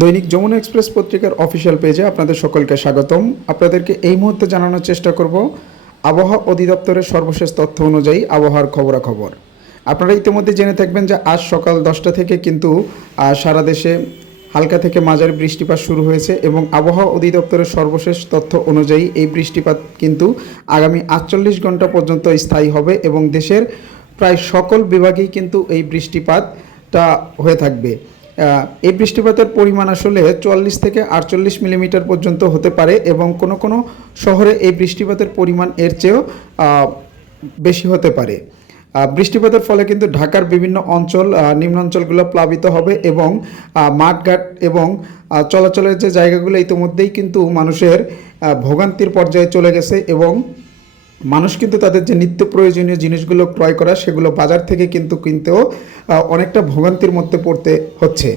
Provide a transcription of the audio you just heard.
দৈনিক যমুনা এক্সপ্রেস পত্রিকার অফিসিয়াল পেজে আপনাদের সকলকে স্বাগতম। আপনাদেরকে এই মুহূর্তে জানানোর চেষ্টা করব আবহাওয়া অধিদপ্তরের সর্বশেষ তথ্য অনুযায়ী আবহাওয়ার খবরাখবর। আপনারা ইতিমধ্যে জেনে থাকবেন যে আজ সকাল 10টা থেকে কিন্তু সারা দেশে হালকা থেকে মাঝারি বৃষ্টিপাত শুরু হয়েছে এবং আবহাওয়া অধিদপ্তরের সর্বশেষ তথ্য অনুযায়ী এই বৃষ্টিপাত কিন্তু আগামী 48 ঘন্টা পর্যন্ত স্থায়ী হবে এবং দেশের প্রায় সকল বিভাগেই কিন্তু এই বৃষ্টিপাতটা হয়ে থাকবে। এই বৃষ্টিপাতের পরিমাণ আসলে 44 থেকে 48 মিলিমিটার পর্যন্ত হতে পারে এবং কোনো কোনো শহরে এই বৃষ্টিপাতের পরিমাণ এর চেয়েও বেশি হতে পারে। বৃষ্টিপাতের ফলে কিন্তু ঢাকার বিভিন্ন অঞ্চল নিম্নাঞ্চলগুলো প্লাবিত হবে এবং মাঠঘাট এবং চলাচলের যে জায়গাগুলো ইতিমধ্যেই কিন্তু মানুষের ভোগান্তির পর্যায়ে চলে গেছে এবং মানুষ কিন্তু তাদের যে নিত্য প্রয়োজনীয় জিনিসগুলো ক্রয় করা সেগুলো বাজার থেকে কিন্তু কিনতেও অনেকটা ভোগান্তির মধ্যে পড়তে হচ্ছে।